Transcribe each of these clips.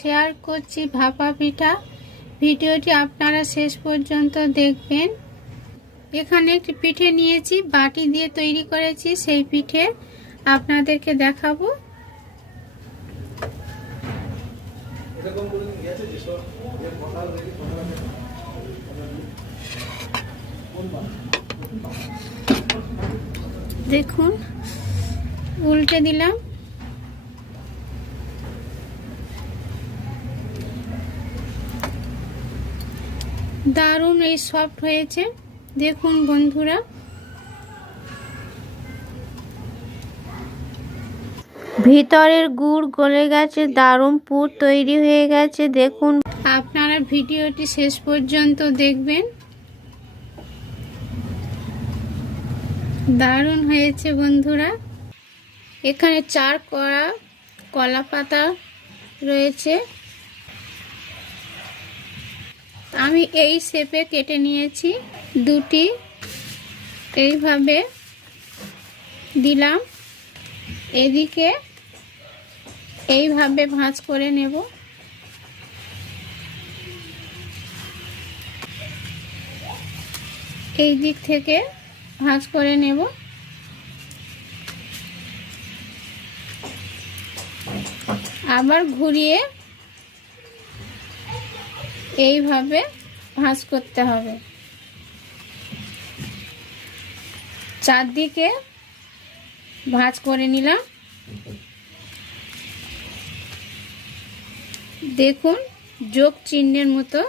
Share করছি ভাপা পিঠা। ভিডিওটি আপনারা শেষ পর্যন্ত দেখবেন। এখানে একটি পিঠে নিয়েছি, বাটি দিয়ে তৈরি করেছি, সেই পিঠে আপনাদেরকে দেখাবো। দেখুন, উল্টে দিলাম। দারুণ এই সফট হয়েছে। দেখুন বন্ধুরা। ভিতরের গুড় গলে গেছে দারুণ পুর তৈরি হয়ে গেছে দেখুন। আপনারা ভিডিওটি শেষ পর্যন্ত দেখবেন। দারুণ হয়েছে বন্ধুরা। এখানে চার কড়া কলা পাতা রয়েছে। আমি এই শেপে কেটে নিয়েছি দুটি। এইভাবে দিলাম। এদিকে এইভাবে ভাঁজ করে নেব। এই দিক থেকে ভাঁজ করে নেব। আবার ঘুরিয়ে এইভাবে ভাঁজ করতে হবে। চারদিকে ভাঁজ করে নিলাম। দেখুন, যোগ চিহ্নের মতো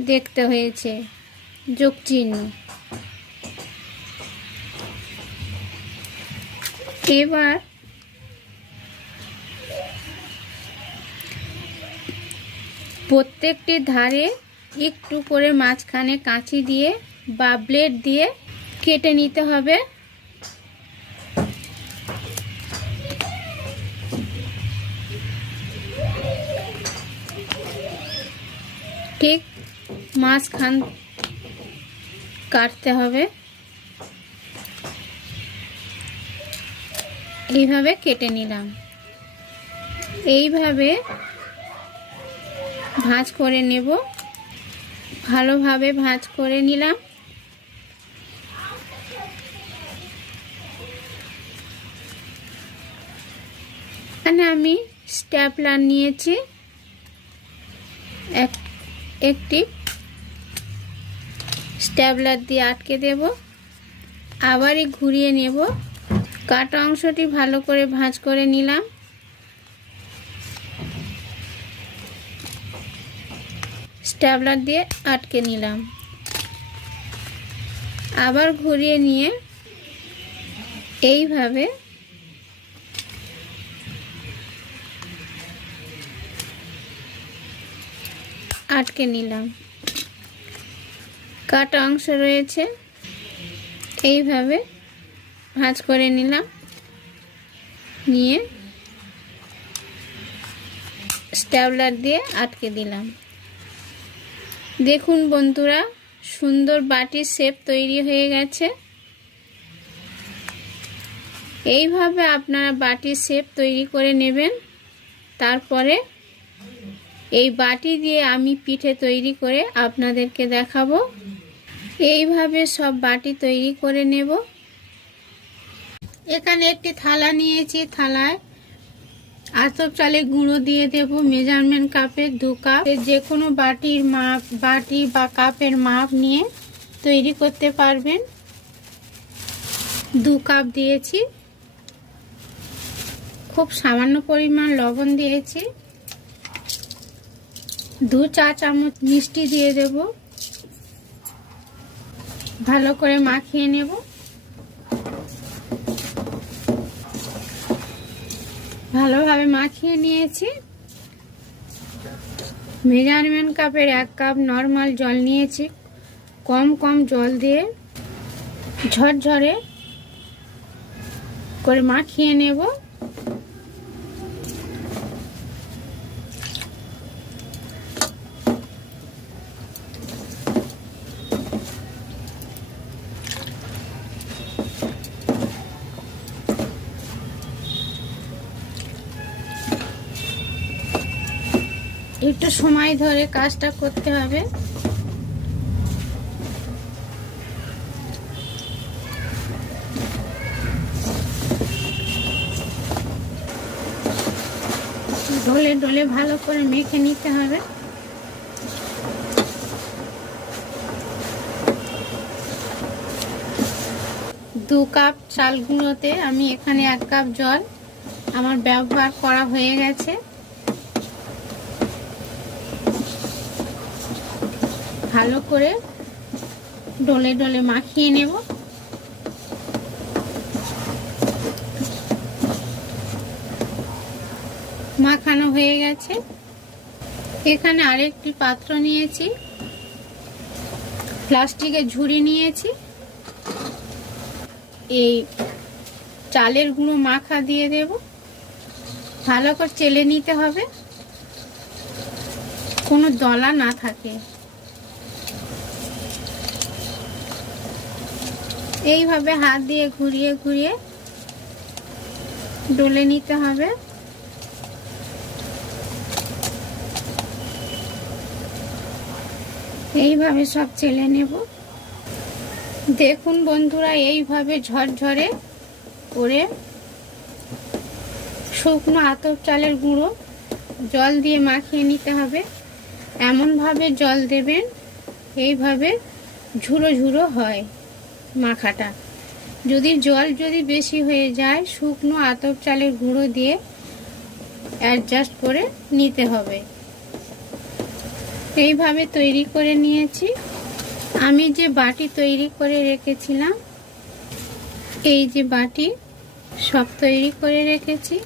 দেখতে হয়েছে। যোগ চিহ্ন। এবার প্রত্যেকটি ধারে একটু করে মাঝখানে কাঁচি দিয়ে বা ব্লেড দিয়ে কেটে নিতে হবে। ঠিক মাঝখান কাটতে হবে। এইভাবে কেটে নিলাম। এইভাবে ভাঁজ করে নেব। ভালোভাবে ভাঁজ করে নিলাম। এখানে আমি স্ট্যাপলার নিয়েছি। এক, একটি স্ট্যাবলার দিয়ে আটকে দেব। আবারই ঘুরিয়ে নেব। কাটা অংশটি ভালো করে ভাঁজ করে নিলাম। স্ট্যাবলার দিয়ে আটকে নিলাম। আবার ঘুরিয়ে নিয়ে এইভাবে আটকে নিলাম। কাটা অংশ রয়েছে, এইভাবে ভাঁজ করে নিলাম। নিয়ে স্ট্যাবলার দিয়ে আটকে দিলাম। দেখুন বন্ধুরা, সুন্দর বাটির শেপ তৈরি হয়ে গেছে। এইভাবে আপনারা বাটির শেপ তৈরি করে নেবেন। তারপরে এই বাটি দিয়ে আমি পিঠে তৈরি করে আপনাদেরকে দেখাবো। এইভাবে সব বাটি তৈরি করে নেব। এখানে একটি থালা নিয়েছি, থালায় আতপ চালে গুঁড়ো দিয়ে দেব মেজারমেন্ট কাপে দু কাপ। যে কোনো বাটির মাপ, বাটি বা কাপের মাপ নিয়ে তৈরি করতে পারবেন। দু কাপ দিয়েছি। খুব সামান্য পরিমাণ লবণ দিয়েছি। দু চা চামচ মিষ্টি দিয়ে দেব। ভালো করে মাখিয়ে নেব। ভালোভাবে মাখিয়ে নিয়েছি। মেজারমেন্ট কাপের এক কাপ নর্মাল জল নিয়েছি। কম কম জল দিয়ে ঝরঝরে করে মাখিয়ে নেব। একটু সময় ধরে কাজটা করতে হবে। ডলে ডলে ভালো করে মেখে নিতে হবে। দু কাপ চালগুলোতে আমি এখানে এক কাপ জল আমার ব্যবহার করা হয়ে গেছে। ভালো করে ডলে ডলে মাখিয়ে নেব। মাখানো হয়ে গেছে। এখানে আরেকটি পাত্র নিয়েছি। প্লাস্টিকের ঝুড়ি নিয়েছি। এই চালের গুঁড়ো মাখা দিয়ে দেব। ভালো করে চেলে নিতে হবে। কোনো দলা না থাকে। এইভাবে হাত দিয়ে ঘুরিয়ে ঘুরিয়ে ডলে নিতে হবে। এইভাবে সব চেলে নেব। দেখুন বন্ধুরা, এইভাবে ঝরঝরে করে শুকনো আতপ চালের গুঁড়ো জল দিয়ে মাখিয়ে নিতে হবে। এমনভাবে জল দেবেন, এইভাবে ঝুড়ো ঝুড়ো হয়। মাখাটা। যদি জল যদি বেশি হয়ে যায়, শুকনো আতপ চালের গুঁড়ো দিয়ে অ্যাডজাস্ট করে নিতে হবে। এইভাবে তৈরি করে নিয়েছি। আমি যে বাটি তৈরি করে রেখেছিলাম, এই যে বাটি সব তৈরি করে রেখেছি।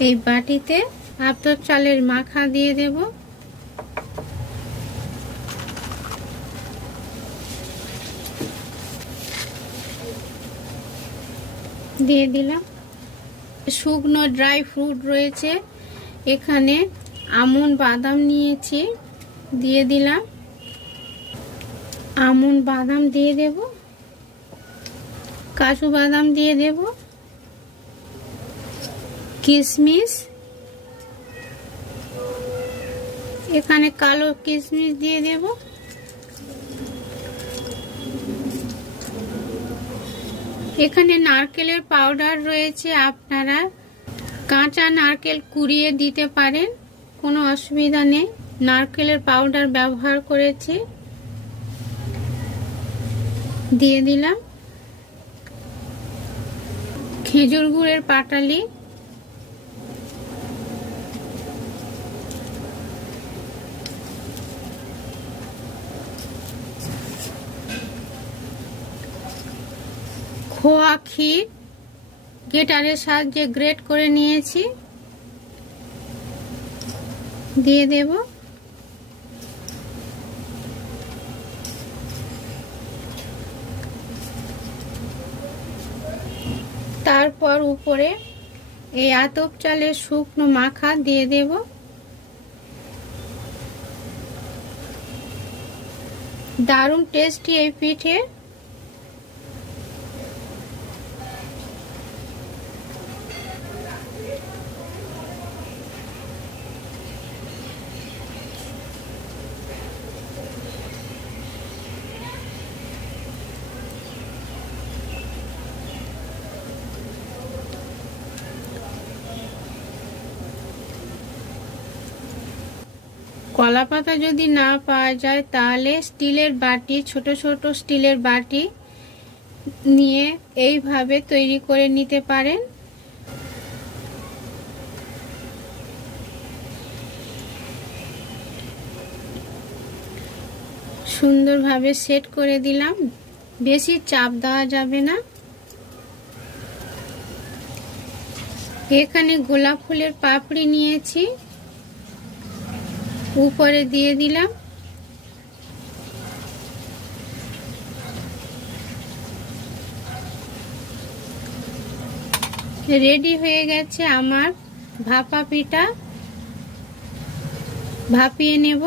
এই বাটিতে আতর চালের মাখা দিয়ে দেব। দিয়ে দিলাম। শুকনো ড্রাই ফ্রুট রয়েছে। এখানে আমন বাদাম নিয়েছি, দিয়ে দিলাম। আমন বাদাম দিয়ে দেব। কাজু বাদাম দিয়ে দেব। কিশমিশ এখানে কালো কিশমিশ দিয়ে দেব। এখানে নারকেলের পাউডার রয়েছে, আপনারা কাঁচা নারকেল কুড়িয়ে দিতে পারেন, কোনো অসুবিধা নেই। নারকেলের পাউডার ব্যবহার করেছি। দিয়ে দিলাম। খেজুর গুড়ের পাটালি। খোয়া ক্ষীর গেটারের সাহায্যে গ্রেট করে নিয়েছি। দিয়ে দেব। তারপর উপরে এই আতপ চালের শুকনো মাখা দিয়ে দেব। দারুণ টেস্টি এই পিঠে। কলা পাতা যদি না পাওয়া যায়, তাহলে স্টিলের বাটি, ছোট ছোট স্টিলের বাটি নিয়ে এইভাবে তৈরি করে নিতে পারেন। সুন্দরভাবে সেট করে দিলাম। বেশি চাপ দেওয়া যাবে না। এখানে গোলাপ ফুলের পাপড়ি নিয়েছি। উপরে দিয়ে দিলাম। রেডি হয়ে গেছে আমার ভাপা পিঠা। ভাপিয়ে নেব।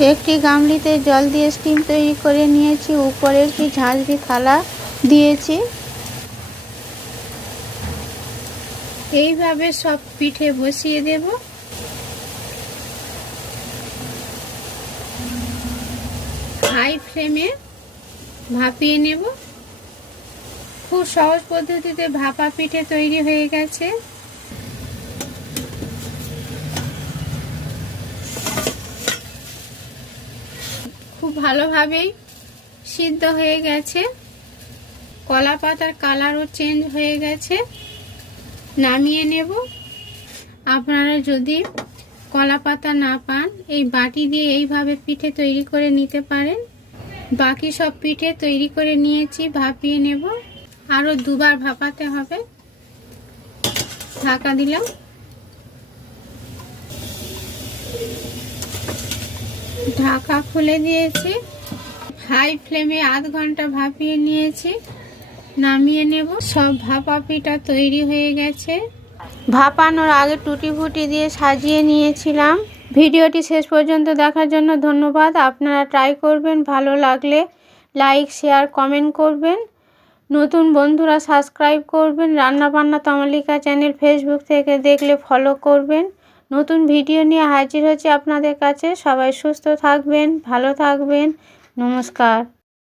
একটি গামলিতে জল দিয়ে স্টিম তৈরি করে নিয়েছি। উপরে একটি ঝাঁঝরি থালা দিয়েছি। এইভাবে সব পিঠে বসিয়ে দেব। হাই ফ্লেমে ভাপিয়ে নেব। খুব সহজ পদ্ধতিতে ভাপা পিঠে তৈরি হয়ে গেছে। খুব ভালোভাবেই সিদ্ধ হয়ে গেছে। কলা পাতার কালারও চেঞ্জ হয়ে গেছে। নামিয়ে নেব। আপনারা যদি কলা পাতা না পান, এই বাটি দিয়ে এইভাবে পিঠে তৈরি করে নিতে পারেন। বাকি সব পিঠে তৈরি করে নিয়েছি, ভাপিয়ে নেব। আরও দুবার ভাপাতে হবে। ঢাকা দিলাম। ঢাকা খুলে দিয়েছি। হাই ফ্লেমে আধ ঘণ্টা ভাপিয়ে নিয়েছি। নামিয়ে নেব। সব ভাপা পিঠা তৈরি হয়ে গেছে। ভাপানোর আগে টুটি ফুটি দিয়ে সাজিয়ে নিয়েছিলাম। ভিডিওটি শেষ পর্যন্ত দেখার জন্য ধন্যবাদ। আপনারা ট্রাই করবেন, ভালো লাগলে লাইক শেয়ার কমেন্ট করবেন। নতুন বন্ধুরা সাবস্ক্রাইব করবেন। রান্নাবান্না তমালিকা চ্যানেল ফেসবুক থেকে দেখলে ফলো করবেন। নতুন ভিডিও নিয়ে হাজির হচ্ছে আপনাদের কাছে। সবাই সুস্থ থাকবেন, ভালো থাকবেন। নমস্কার।